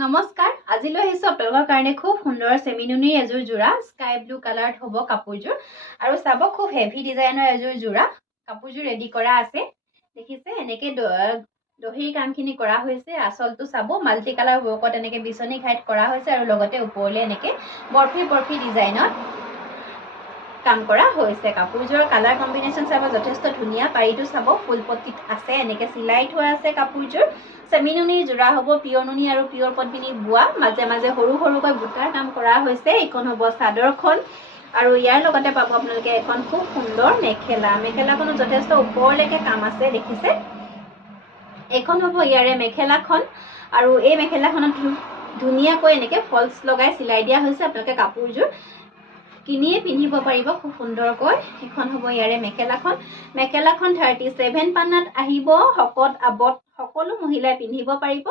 নমস্কাৰ আজিলৈ আহিছো আপোনালোকৰ কাৰণে খুব সুন্দৰ সেমিনুনিৰ এজোৰ জোৰা স্কাই ব্লু কালাৰত হ'ব কাপোৰজোৰ আৰু চাব খুব হেভি ডিজাইনৰ এজোৰ জোৰা কাপোৰজোৰ ৰেডি কৰা আছে দেখিছে এনেকে দহিৰ কামখিনি কৰা হৈছে আচলটো চাব মাল্টি কালাৰ ৱৰ্কত এনেকে বিচনী ঘাইত কৰা হৈছে আৰু লগতে ওপৰলে এনেকে বৰফি ডিজাইনত কাম কৰা হৈছে কাপোৰজোৰৰ কালাৰ কম্বিনেশ্যন চাব যথেষ্ট ধুনীয়া পাৰিটো চাব ফুলপট্টিত আছে এনেকে চিলাই থোৱা আছে কাপোৰজোৰ সেমিনুনিৰ জোৰা হ'ব পিয়ৰ নুনি আৰু পিয়ৰ পদ্মিনী বোৱা মাজে মাজে সৰু সৰুকৈ বুটাৰ কাম কৰা হৈছে এইখন হ'ব চাদৰখন আৰু ইয়াৰ লগতে পাব আপোনালোকে এখন খুব সুন্দৰ মেখেলাখনো যথেষ্ট ওপৰলৈকে কাম আছে দেখিছে এখন হ'ব ইয়াৰে মেখেলাখন আৰু এই মেখেলাখনত ধুনীয়াকৈ এনেকে ফলছ লগাই চিলাই দিয়া হৈছে আপোনালোকে কাপোৰজোৰ কিনিয়ে পিন্ধিব পাৰিব খুব সুন্দৰকৈ এখন হ'ব ইয়াৰে মেখেলাখন 37 পানাত আহিব হকত আবত সকলো মহিলাই পিন্ধিব পাৰিব